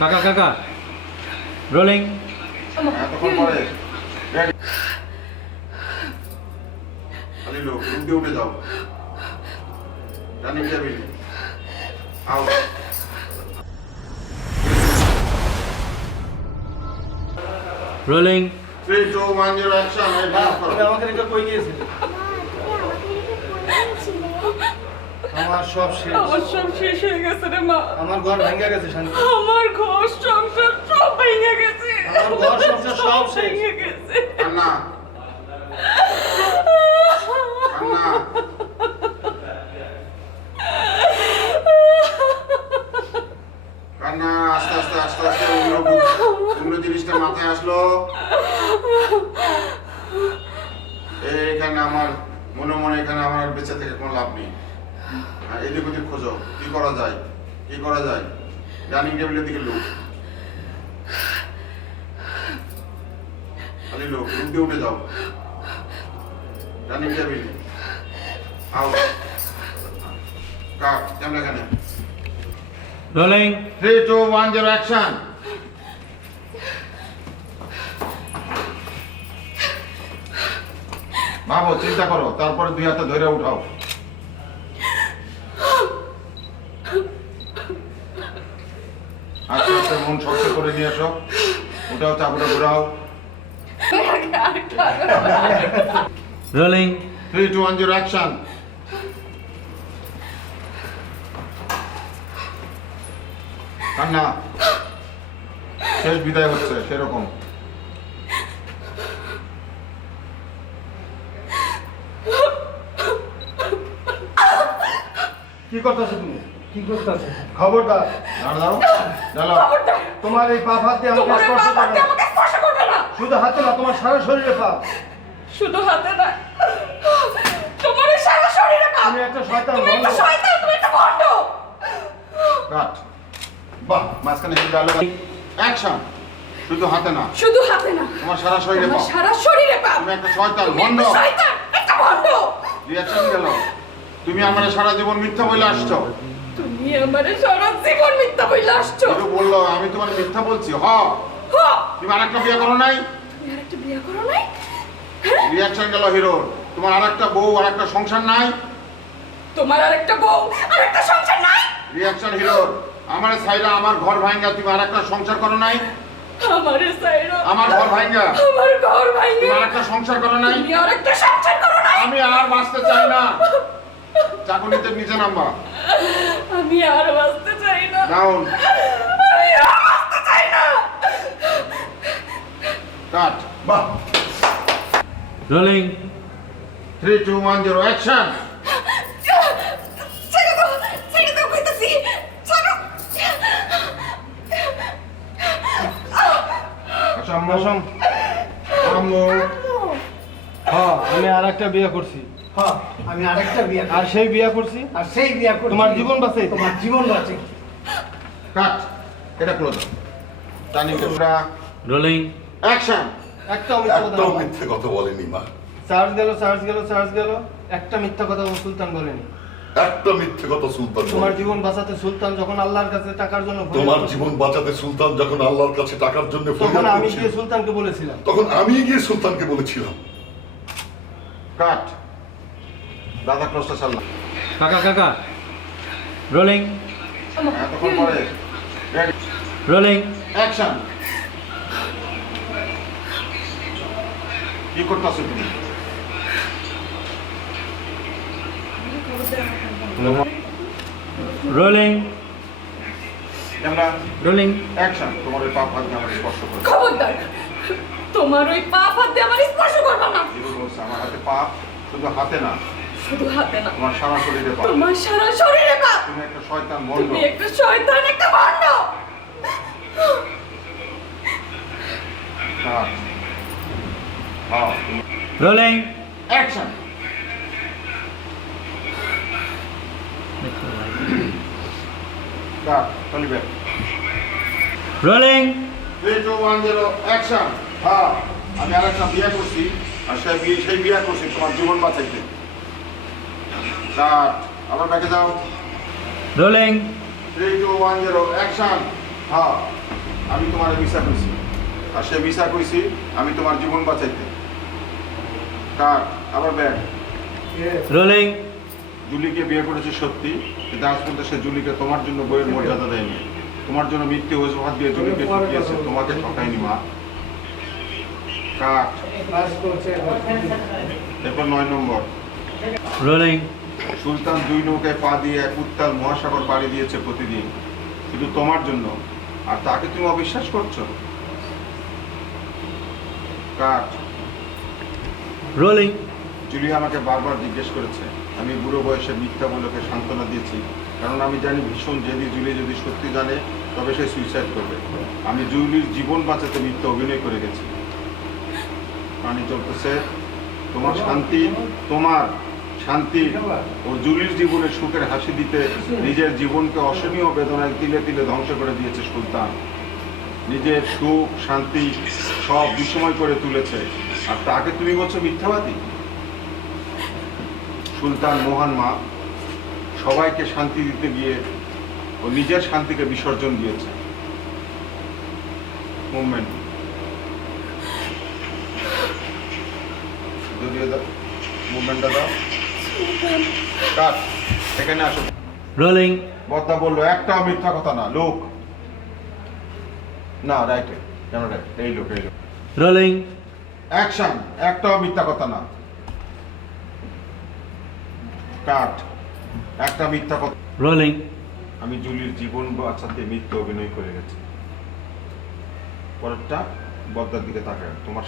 কাকা কাকা রোলিং। এতক্ষণ পরে খালি লোক রুম দিয়ে উঠে যাও। Dining table out. Rolling. 3 2 1 0 action. এই বাস করো। আমাকে রেখে কই গিয়েছিলে? আমার সব শেষ। আমার সব শেষ হয়ে গেছে রে মা। আমার ঘর ভেঙে গেছে শান্তি। আমার ঘর সংসার সব ভেঙে গেছে। আমার ঘর সংসার সব শেষ। ভেঙে গেছে। কান্না কান্না। কান্না আস্তে আস্তে আস্তে আস্তে অন্য জিনিসটা মাথায় আসলো। এখানে আমার মনে মনে এখানে আমার আর বেঁচে থেকে কোনো লাভ নেই। এদিক ওদিক খোঁজো, কি করা যায় কি করা যায়। ডাইনিং টেবিলের দিকে লোক, খালি লোক রুম দিয়ে উঠে যাও। Dining table out. Cut camera এখানে। রোলিং। 3 2 1 0 অ্যাকশন। ভাবো, চিন্তা করো, তারপরে দুই হাতে ধরে উঠাও। আস্তে আস্তে মন শক্ত করে নিয়ে আসো। ওটাও চাপুটা ঘোরাও। রোলিং। 3 2 1 0 অ্যাকশন। কান্না শেষ বিদায় হচ্ছে সেরকম। কি করতেছো তুমি? কি করতেছো? খবরদার। দাঁড়াও দাঁড়াও। তোমার এই পাপ হাতে আমাকে তোমার স্পর্শ বাবা করবে না। আমাকে স্পর্শ করবে না। শুধু হাতে না, তোমার সারা শরীরে পাপ। শুধু হাতে না, তোমার এই সারা শরীরে পাপ। তুমি একটা শয়তান। তুমি একটা শয়তান, তুমি একটা ভণ্ড। কাট। বাহ, মাঝখানে একটু ডায়লগ। অ্যাকশন। শুধু হাতে না, শুধু হাতে না, তোমার সারা শরীরে তোমার পাপ। সারা শরীরে পাপ। তুমি একটা শয়তান, তুমি ভণ্ড। একটা শয়তান, একটা ভণ্ড। রিঅ্যাকশন গেল। তুমি আমার সারা জীবন মিথ্যা বলে আসছো। তুমি আমারে সারা জীবন মিথ্যা বইলা আসছো। কিন্তু বললো আমি তোমার মিথ্যা বলছি। তুমি আরেকটা বিয়ে করো নাই? তুমি আরেকটা বিয়ে করো নাই? রিঅ্যাকশন গেল হিরো। তোমার আরেকটা বউ, আরেকটা সংসার নাই? তোমার আরেকটা বউ, আরেকটা সংসার নাই? Reaction hero. আমার সাইরা আমার ঘর ভাঙা, তুমি আরেকটা সংসার করো নাই? আমারে সাইরা আমার ঘর ভাঙা, আমার ঘর ভাঙে। তুমি আরেকটা সংসার করো নাই? তুমি আরেকটা সংসার করো নাই? আমি আর বাঁচতে চাই না। চাকুনিতে নিচে নামবা। আমি আর বাঁচতে চাই না। ডাউন। আমি আর বাঁচতে চাই না। কাট। বাহ। রোলিং। 3 2 1 0 অ্যাকশন। ছেড়ে দাও, ছেড়ে দাও কইতাছি। ছাড়ো। আসম। আম্মু। হ্যাঁ, আমি আরেকটা বিয়ে করছি। হ্যাঁ, আমি আরেকটা বিয়ে আর সেই বিয়ে করছি আর সেই বিয়ে করছি। তোমার জীবন বাঁচে। তোমার জীবন বাঁচে। কাট। এটা close. Turning camera rolling. Action. একটা মিথ্যা কথা একটাও বলে। মিথ্যে কথা বলেনি মা। চার্জ গেল, একটা মিথ্যা কথা সুলতান বলেনি। একটা মিথ্যে কথা সুলতান তোমার বলেনি। জীবন বাঁচাতে সুলতান যখন আল্লাহর কাছে টাকার জন্য ফরিয়াদ তোমার করছিল, জীবন বাঁচাতে সুলতান যখন আল্লাহর কাছে টাকার জন্য তখন ফরিয়াদ আমি করছিল, গিয়ে সুলতানকে বলেছিলাম। তখন আমি গিয়ে সুলতানকে বলেছিলাম। কাট। দাদা ক্লোজটা চালনা। কাকা কাকা রোলিং। এতক্ষণ পরে রেডি রোলিং। অ্যাকশন। কি করতেছো তুমি? রোলিং। Camera rolling. অ্যাকশন। তোমার ওই পাপ হাত দিয়ে আমার স্পর্শ করো। খবরদার, তোমার ওই পা হাত দিয়ে আমার স্পর্শ করবে না। জীবন বলছে আমার হাতে পাপ, শুধু হাতে না, শুধু হাতে না, তোমার সারা শরীরে পাপ। তোমার সারা শরীরে পাপ। তুমি একটা শয়তান, ভণ্ড। তুমি একটা শয়তান, একটা ভণ্ড। কাট। হ্যাঁ। রোলিং। অ্যাকশন। কাট। চলিবে। রোলিং। 3 2 1 0 অ্যাকশন। হ্যাঁ, আমি আরেকটা বিয়ে করছি, আর সেই বিয়ে করছি তোমার জীবন বাঁচাইতে। কাট। আবার ব্যাকে যাও। রোলিং। 3 2 1 0 অ্যাকশন। হ্যাঁ আমি তোমার মিশা কইছি, আর সে মিশা কইছি আমি তোমার জীবন বাঁচাইতে। কাট আবার ব্যাগ। রোলিং জুলিকে বিয়ে করেছে সত্যি, কিন্তু আজ পর্যন্ত সে জুলিকে তোমার জন্য বইয়ের মর্যাদা দেয়নি। তোমার জন্য মিথ্যে অজুহাত দিয়ে জুলিকে ঠকিয়েছে, তোমাকে ঠকায়নি মা। কাট। এরপর 9 নম্বর। রোলিং সুলতান 2 নৌকায় পা দিয়ে এক উত্তাল মহাসাগর পাড়ি দিয়েছে প্রতিদিন, শুধু তোমার জন্য, আর তাকে তুমি অবিশ্বাস করছো। কাট। রোলিং জুলি আমাকে বারবার জিজ্ঞেস করেছে, আমি বুড়ো বয়সে মিথ্যা বলোকে সান্ত্বনা দিয়েছি, কারণ আমি জানি ভীষণ জেদি জুলি যদি সত্যি জানে তবে সে সুইসাইড করবে। আমি জুলির জীবন বাঁচাতে মিথ্যা অভিনয় করে গেছি। পানি চলতেছে। তোমার শান্তি ও জুলির জীবনে সুখের হাসি দিতে নিজের জীবনকে অসহনীয় বেদনায় তিলে তিলে ধ্বংস করে দিয়েছে সুলতান। নিজের সুখ শান্তি সব বিষময় করে তুলেছে, আর তাকে তুমি বলছো মিথ্যাবাদী। সুলতান মহান মা সবাইকে শান্তি দিতে গিয়ে ও নিজের শান্তিকে বিসর্জন দিয়েছে। মুভমেন্ট যদিও দাও, মুভমেন্টটা দাও। কাট। এখানে আসো। রোলিং বদ্দা বললো একটাও মিথ্যা কথা না। লোক না, রাইটে কেন রাইট, এই লোক। Rolling action. একটাও মিথ্যা কথা না। কাট। একটা মিথ্যা কথা। রোলিং আমি জুলির জীবন বাঁচাতে মিথ্যা অভিনয় করে গেছি। পরেরটা বদ্দার দিকে তাকায়। তোমার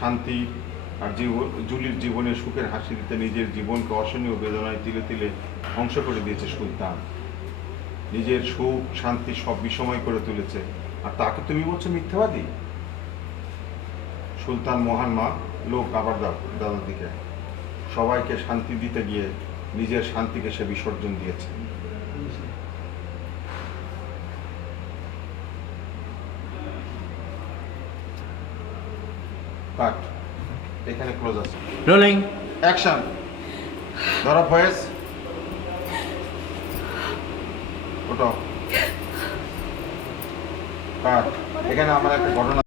শান্তি আর জুলির জীবনে সুখের হাসি দিতে নিজের জীবনকে অসহনীয় বেদনায় তিলে তিলে ধ্বংস করে দিয়েছে সুলতান। নিজের সুখ শান্তি সব বিষময় করে তুলেছে, আর তাকে তুমি বলছো মিথ্যাবাদী। সুলতান মহান মা। লোক আবার দাদার দিকে। সবাইকে শান্তি দিতে গিয়ে নিজের শান্তিকে সে বিসর্জন দিয়েছে। কাট। এখানে ক্লোজ আছে। Rolling action. ধরো ভয়েস। ওটা কাট। এখানে আমার একটা ঘটনা।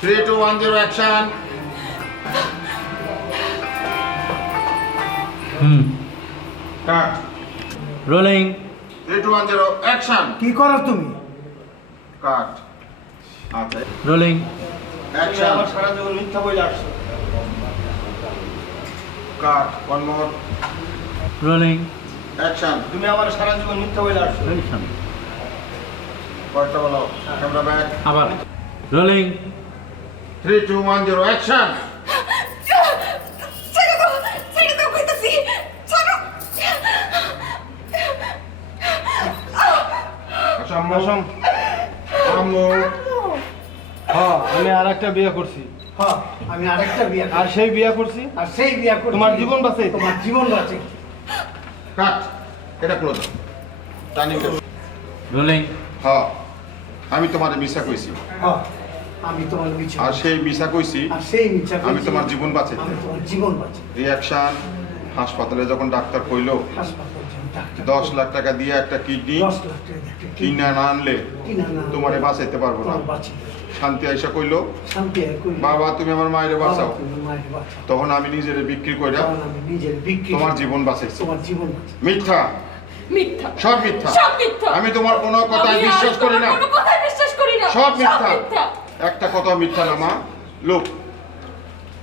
Three, two, 1, 0, action. Cut. Rolling 3, 2, 1, 0, action. কি করো তুমি? Cut. আচ্ছা, রোলিং তুমি action. আমার সারা জীবন মিথ্যা বলে আসছো। Cut. One more. Rolling Action. তুমি আমার সারা জীবন মিথ্যা বলে আসছো। পরেরটা বলো। Camera back. আবার রোলিং 3, 2, 1, 0, action. ছেড়ে দাও কইতাছি, ছাড়ো। আচ্ছা, আম্মু। হ্যাঁ আমি আর একটা বিয়ে করছি, হ্যাঁ আমি আরেকটা বিয়া আর সেই বিয়ে করছি আর সেই বিয়া করে তোমার জীবন বাঁচাই। তোমার জীবন বাঁচে। কাট। এটা ক্লোজ। টার্নিং। রোলিং হ্যাঁ আমি তোমার মিশা কইছি, হ্যাঁ আমি তোমার মিছা আর সেই মিশা কইছি আর সেই মিছা আমি তোমার জীবন বাঁচাই। আমি তোমার জীবন বাঁচে। রিয়াকশন। হাসপাতালে যখন ডাক্তার কইলো হাসপাতাল যাই, ডাক্তার 10 লাখ টাকা দিয়ে একটা কিডনি 10 লাখ টাকা দিয়ে একটা কিনা না আনলে কিনা না তোমারে বাঁচাইতে পারবো না। তোমার বাঁচি শান্তি আইসা কইলো, শান্তি আর কই বাবা তুমি আমার মায়ের বাঁচাও। তুমি মায়ের বাঁচাও। তখন আমি নিজের বিক্রি কইরা তখন আমি নিজের বিক্রি তোমার জীবন বাঁচাইছি। তোমার জীবন বাঁচে। মিথ্যা, মিথ্যা, সব মিথ্যা। সব মিথ্যা। আমি তোমার কোনো কথায় আমি আর বিশ্বাস করি না। তোমার কোনো কথায় বিশ্বাস করি না। সব মিথ্যা। একটা কথা মিথ্যা না মা। লোক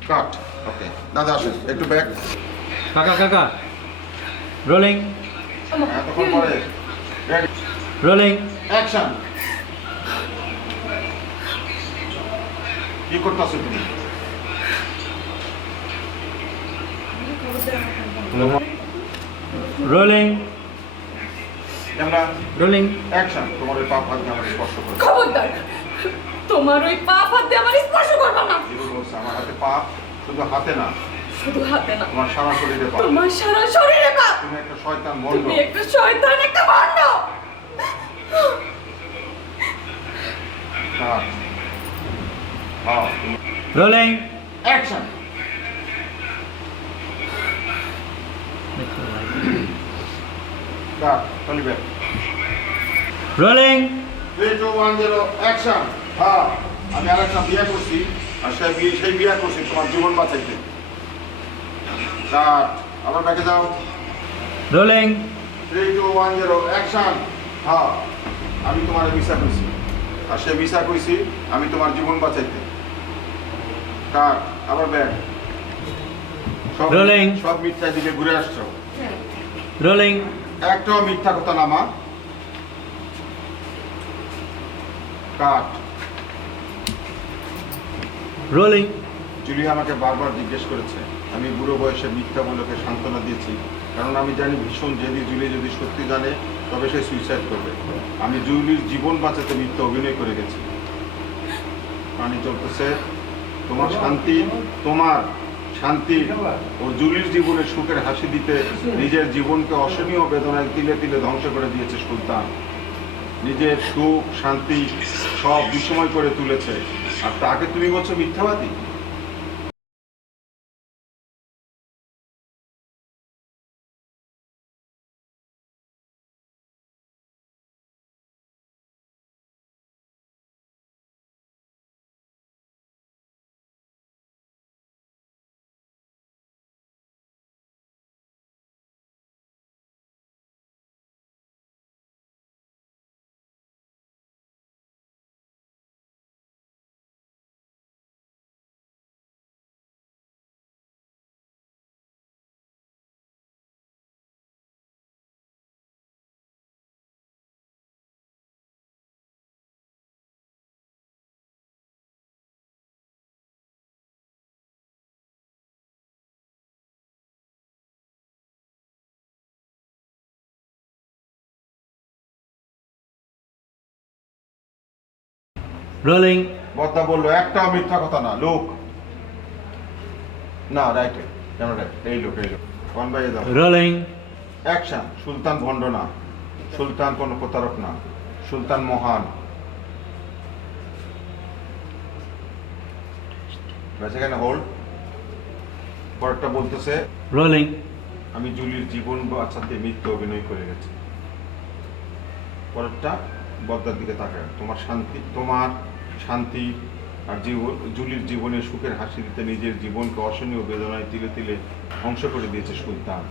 কাট। ওকে দাদা আসেন একটু ব্যাক। কাকা রোলিং এতক্ষণ পরে রোলিং অ্যাকশন। কি করতেছো তুমি? Rolling camera rolling action. তোমার ওই পাপ হাত দিয়ে আমাকে স্পর্শ করে। খবরদার, তোমার ওই পা হাত দিয়ে আমার স্পর্শ করবে না। যেগুলো বলছে আমার হাতে পাপ, শুধু হাতে না, শুধু হাতে না, তোমার সারা শরীরে পাপ। তোমার সারা শরীরে পাপ। তুমি একটা শয়তান ভণ্ড। তুমি একটা শয়তান, একটা ভণ্ড। কাট। হ্যাঁ, রোলিং অ্যাকশন। কাট, চলি ব্যাক। Rolling 3, 2, 1, 0, action. হ্যাঁ, আমি আরেকটা বিয়ে করছি, আর সেই বিয়ে করছি তোমার জীবন বাঁচাইতে। কাট, আবার ব্যাকে যাও। Rolling 3, 2, 1, 0, action. হ্যাঁ, আমি তোমার ভিসা করছি, আর সে ভিসা কইছি আমি তোমার জীবন বাঁচাইতে। কাট, আবার ব্যাক। Rolling. সব মিথ্যার দিকে ঘুরে আসছো। রোলিং একটাও মিথ্যা কথা না মা। কাট। রোলিং জুলি আমাকে বারবার জিজ্ঞেস করেছে, আমি বুড়ো বয়সে মিথ্যা বলোকে সান্ত্বনা দিয়েছি, কারণ আমি জানি ভীষণ জেদি জুলি যদি সত্যি জানে তবে সে সুইসাইড করবে। আমি জুলির জীবন বাঁচাতে মিথ্যা অভিনয় করে গেছি। পানি চলতেছে। তোমার শান্তি ও জুলির জীবনে সুখের হাসি দিতে নিজের জীবনকে অসহনীয় বেদনায় তিলে তিলে ধ্বংস করে দিয়েছে সুলতান। নিজের সুখ শান্তি সব বিষময় করে তুলেছে, আর তাকে তুমি বলছো মিথ্যাবাদী। রোলিং বদ্দা বললো একটাও মিথ্যা কথা না। লোক না, রাইটে কেন রাইট, এই লোক ওয়ান বাই দাও। Rolling action. সুলতান ভণ্ড না, সুলতান কোনো প্রতারক না, সুলতান মহান। সেখানে হোল্ড। পরেরটা বলতেছে, রোলিং আমি জুলির জীবন বাঁচাতে মিথ্যা অভিনয় করে গেছি। পরেরটা বদ্দার দিকে তাকায়, তোমার শান্তি আর জুলির জীবনে সুখের হাসি দিতে নিজের জীবনকে অসহনীয় বেদনায় তিলে তিলে ধ্বংস করে দিয়েছে সুলতান।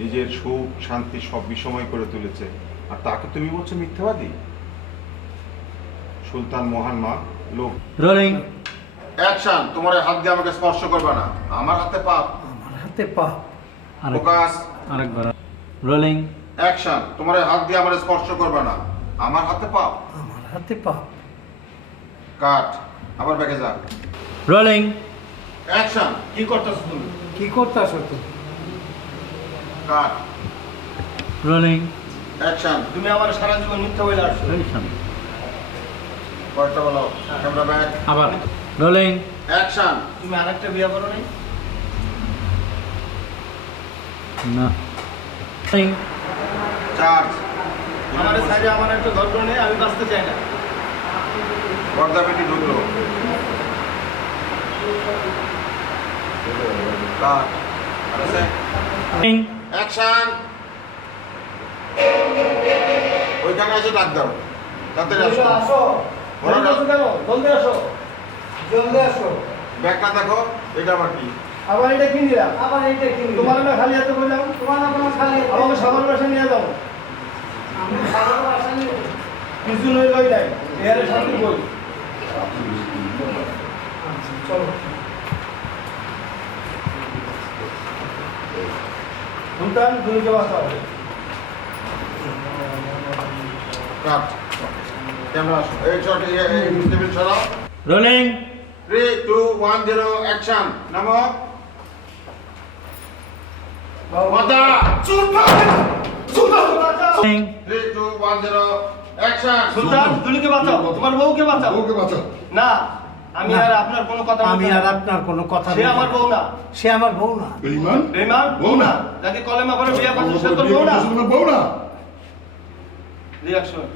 নিজের সুখ শান্তি সব বিষময় করে তুলেছে, আর তাকে তুমি বলছো মিথ্যাবাদী। সুলতান মহান মা। লোক। Rolling action. তোমার হাত দিয়ে আমাকে স্পর্শ করবে না, আমার হাতে পাপ। আমার হাতে পাপ। ফোকাস। আরেকবার রোলিং অ্যাকশন। তোমার হাত দিয়ে আমার স্পর্শ করবে না, আমার হাতে পাপ। আমার হাতে পাপ। কাট, আবার ব্যাকে যা। Rolling action. কি করতেছ তুমি? কি করতেছ তুমি? কাট। Rolling action. তুমি আমার সারা জীবন মিথ্যা বলে আসছো। পরেরটা বলো। Camera back. আবার রোলিং অ্যাকশন। তুমি আরেকটা বিয়ে করো নাই? না রোলিং চার্জ। আমার সাইডে আমার একটা গল্প নেই, আমি বাঁচতে চাই না। পর্দা পেটি ঢুকলো। কাট। আর আছে অ্যাকশন। ওইখানে এসে ডাক দাও, তাড়াতাড়ি আসো। আসো। বলো না। কেন? জলদি আসো। জলদি আসো। ব্যাগটা দেখো, এটা আবার কি? আবার এটা কি নিলাম? আবার এইটা কি? তোমার না খালি হাতে বললাম, তোমার না কোনো খালি আমাকে সাবান বাসা নিয়ে যাও। আমি সাগর বাসা নিয়ে কিছু নই লই নাই, এর সাথে বই। চলো। সুলতান দুনিকে বাঁচাও। কাট। ক্যামেরা আসো। এই শট, এই টেবিল সরাও। Rolling 3, 2, 1, 0, action. নামো। মাতা। Rolling 3, 2, 1, 0, action. সুলতান দুনিকে বাঁচাও, তোমার বউকে বাঁচাও। ওকে বাঁচাও। না, আমি আর আপনার কোনো কথা আমি বলতে আর না। আপনার কোনো কথা সে বলবো আমার না। বউ না। সে আমার বউ না। বেঈমান? বেমান বউ না। যাকে কলেমা পড়ে বিয়ে করছে সে তোর বিয়ে বউ না। করতেছে তোমার বউ না? রিয়াকশন।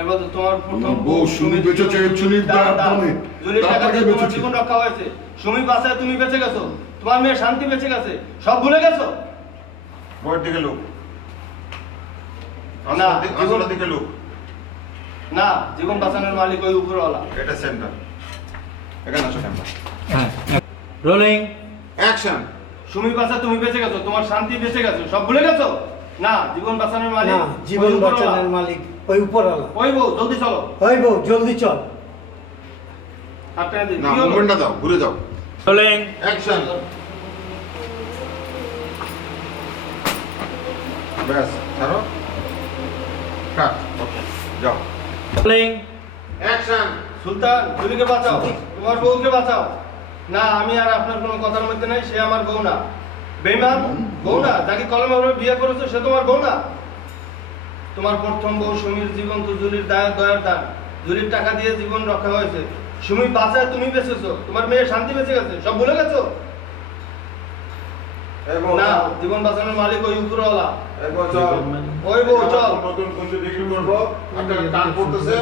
এবার তো তোমার প্রথম তোমার বউ সুমি বেঁচেছে, চুলির দাঁড়, দাঁড়। দামে। জুলির তার টাকা টাকায় দিয়ে তোমার বেঁচেছে। জীবন রক্ষা হয়েছে। সুমি বাঁচায় তুমি বেঁচে গেছো। তোমার মেয়ে শান্তি বেঁচে গেছে। সব ভুলে গেছো? বইয়ের দিকে লোক না, আসলের দিকে লোক না, জীবন বাঁচানোর মালিক ওই উপরওয়ালা। এটা সেন্টার, এখানে আসো ক্যামেরা, হ্যাঁ রোলিং অ্যাকশন। সুমি বাঁচায় তুমি বেঁচে গেছো। তোমার শান্তি বেঁচে গেছো। সব ভুলে গেছো? না, জীবন বাঁচানোর মালিক না, জীবন ওই উপরওয়ালা। বাঁচানোর মালিক ওই উপরওয়ালা। ওই বউ, জলদি চলো। ওই বউ জলদি চল। হাতটা এনে দিন। না, কি হলো? মুভমেন্টটা দাও, ঘুরে যাও, রোলিং অ্যাকশন। ব্যাস, ছাড়ো, কাট, ওকে, যাও, রোলিং অ্যাকশন। সুলতান, জুলিকে বাঁচাও। তোমার বউকে বাঁচাও। না, আমি আর আপনার কোনো কথার মধ্যে নাই। সে আমার বউ না। বেঈমান বউ না, যাকে কলমে ভাবে বিয়ে করেছো সে তোমার বউ না। তোমার প্রথম বউ সুমির জীবন তো জুলির দয়ার দান। জুলির টাকা দিয়ে জীবন রক্ষা হয়েছে। সুমি বাঁচায় তুমি বেঁচেছো। তোমার মেয়ে শান্তি বেঁচে গেছে। সব ভুলে গেছো? না, জীবন বাঁচানোর মালিক ওই উপরওয়ালা। ওই বউ চল। নতুন কুঞ্জ বিক্রি করবো, আপনার টান পড়তেছে।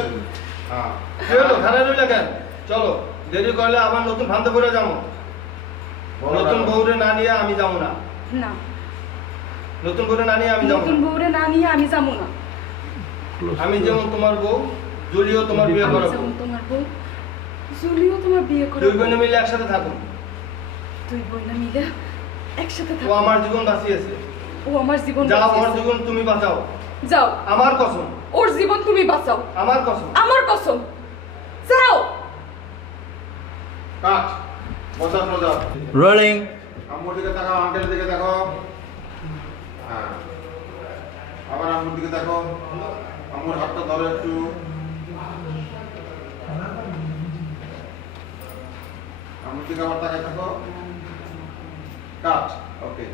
হ্যাঁ, কি হলো? খারাপ রইলে কেন? চলো, দেরি করলে আবার নতুন ভান্তে করে যাবো। নতুন বউরে না নিয়ে আমি যাবো না। না, নতুন বউরে না নিয়ে আমি যাবো নতুন না। বউরে না নিয়ে আমি যাবো না। আমি যেমন তোমার বউ, জুলিও তোমার বিয়ে আমি করাবো। যেমন তোমার বউ, জুলিও তোমার বিয়ে করে। দুই বোনে মিলে একসাথে থাকো। দুই বোনা মিলে একসাথে ও থাকো। আমার জীবন বাঁচিয়েছে। ও আমার জীবন যাও, আমার বাঁচিয়েছে। জীবন তুমি বাঁচাও। যাও, আমার কসম, ওর জীবন তুমি বাঁচাও। আমার কসম। আমার কসম। যাও। কাট, বসা সোজা। রোলিং আম্মুর দিকে তাকাও, আঙ্কেলের দিকে দেখো। হ্যাঁ, আবার আম্মুর দিকে দেখো। আম্মুর হাতটা ধরো একটু। আম্মুর দিকে আবার তাকায় থাকো। কাট, ওকে।